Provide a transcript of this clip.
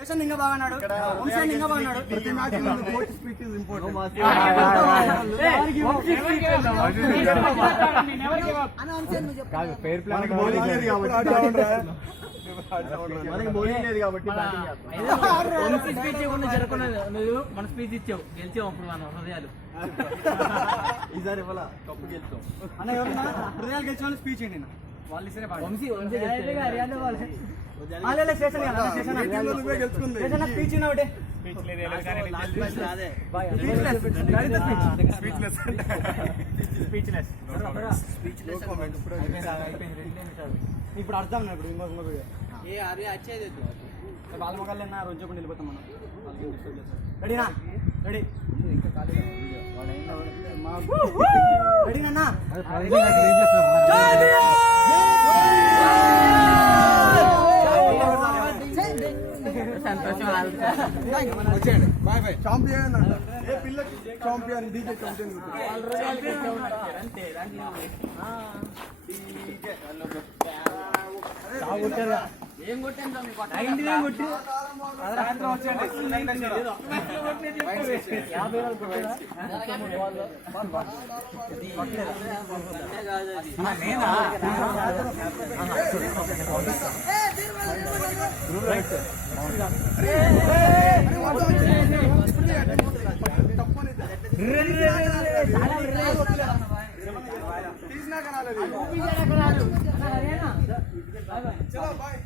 ఇంకా బాగున్నాడు ఇంకా బాగున్నాడు మన స్పీచ్ ఇచ్చావు గెలిచావు అప్పుడు మన హృదయాలు ఈసారి ఇవ్వాల కప్పు గెలిచావు అన్న ఎవరన్నా హృదయాలు గెలిచిన స్పీచ్ ఏంటి వాళ్ళు ఇస్తే స్పీచ్ ఒకటి ఇప్పుడు అర్థం ఇప్పుడు ఇంకొక వాళ్ళ మొక్కలు రోజు చెప్పండి వెళ్ళిపోతాం మనం రెడీనా రెడీ రెడీనా వచ్చేయండి బాయ్ బాయ్ చాంపియన్ అంట ఏ పిల్లకి చాంపియన్ డీజే చాంపియన్ ఏం కొట్టాను తీసినా కనాలి చలో బాయ్